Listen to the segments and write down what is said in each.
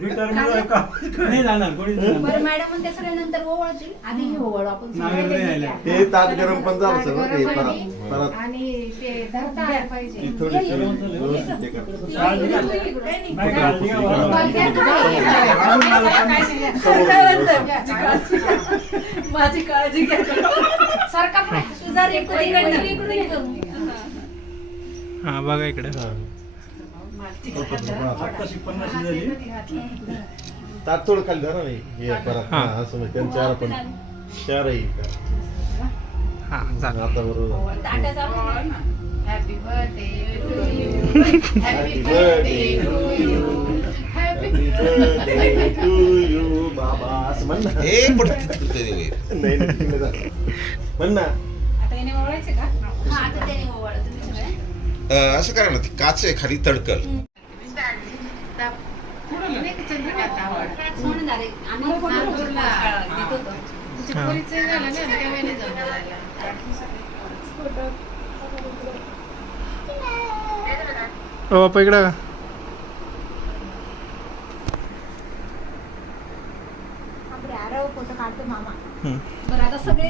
Return नाही जाणार कोणीच जाणार. बरं मॅडम म्हणते सगळे नंतर ओवाळतील आधी हे ओवाळू आपण नागर नाही यायला. ते ताट गरम पण झालं सगळं ते परत परत आणि ते धरता आलं पाहिजे ती थोडीशी व्यवस्थित हे कर. काळजी घ्या. नाही, काळजी घ्या. माझी काळजी घ्या पण इकडे इकडे इकडे. हा बघा इकडे तातोड खाली धरा नाही हे परत हा. असं म्हणजे त्यांच्या पण चार आहे हा झालं आता बरोबर ताटा happy birthday to you happy Happy birthday to you, बाबा असं म्हण ना हे नाही नाही, तिकडे जा. म्हण ना आता याने का हा, आता त्याने तुम्ही असं करा ना ती काच आहे खाली तडकल. बाप्पा इकडे का आपले आरव फोटो काढतो मामा. बरं आता सगळे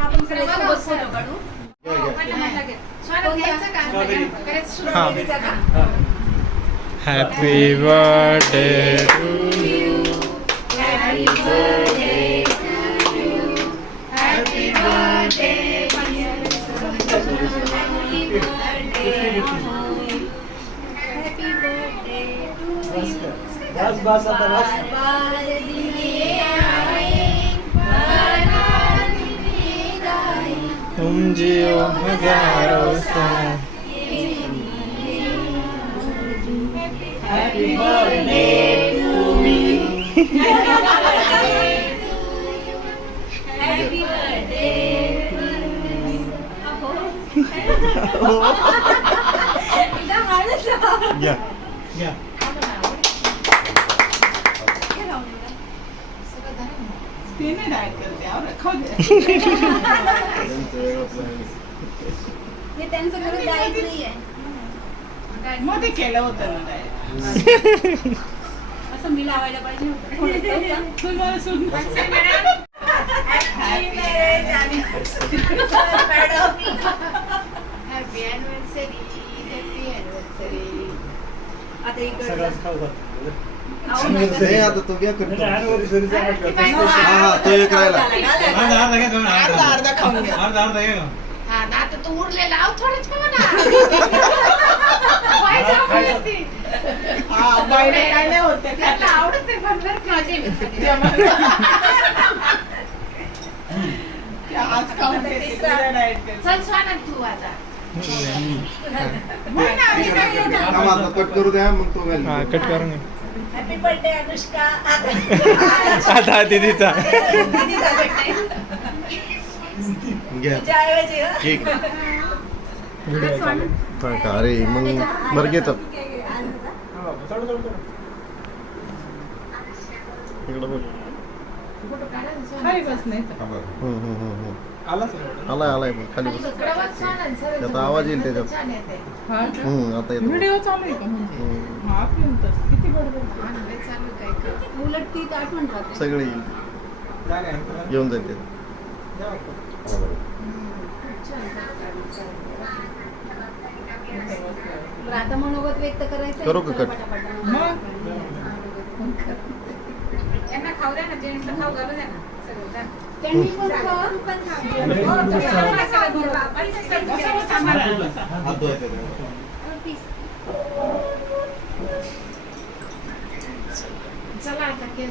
आपण सगळे सोबत फोटो काढू. स्वागत घ्यायचं का? करायचं सुरू. हा द्यायचा का? Happy birthday to you Happy birthday to you. बस बस आता बस तुम जियो हजारों साल happy birthday Happy birthday to you. अहो. एकदा घ्या घ्या त्यांचं वेगळं plan. हे त्यांचं खरं डाएट नाहीये. मध्ये केलं होतं ना काय असं मी लावायला पाहिजे होतं. तुम्हाला सुन Happy anniversary, happy anniversary. आता इकडचं. आता तो घ्या करतो हा तो एक राहिला अर्धा अर्धा घ्या तुम्ही, अर्धा अर्धा खाऊन घ्या अर्धा अर्धा घ्या हा ना आता उरलेला आव थोडंच ना हा काय नाही आज खाऊन उद्या diet चल तू आता थांबा, आता कट करू द्या मग तो घाल कट करून घे. हॅपी बर्थडे अनुष्का आता दीदीचा. अरे मग बरं घेतो. हा, चढ, चढ, चढ. इकडं बघ. खाली बस नाही तर. हम्म, हम्म, हम्म, हम्म. आला सर आलाय आलाय मग खाली बस त्याचा आवाज येईल त्याच्यात. हा? हम्म, आता येतो व्हिडिओ चालू आहे का म्हणजे हम्म. हा किती. उलट ती आठवण राहते सगळे येईल नाही. येऊन जाते. बरं, आता मनोगत व्यक्त करायचं करू का कट? त्यांना खाऊ द्या ना जेंट्सला खाऊ घालू द्या ना सगळं चला आता घे